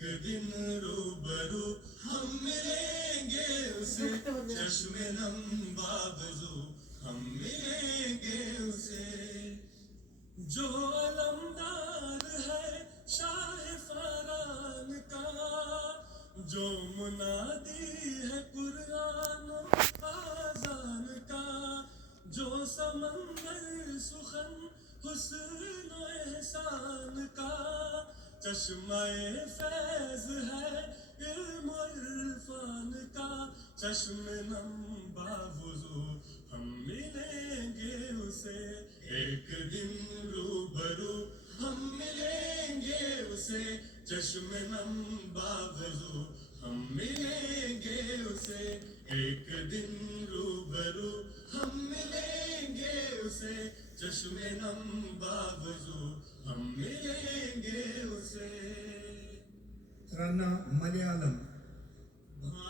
دن روبرو ہم ملیں گے اسے چشم نم بابزو ہم ملیں گے اسے جو علمدار ہے شاہ فاران کا جو منادی ہے قرآن و آذان کا جو سمندر سخن حسن و احسان کا چشمہ فیض ہے علم و عرفان کا چشم نم باوضو ہم ملیں گے اسے ایک دن روبرو ہم ملیں گے اسے چشم نم باوضو ہم ملیں گے اسے ایک دن روبرو ہم ملیں گے اسے چشم نم باوضو ہم ملیں گے اسے ترانہ ملیالم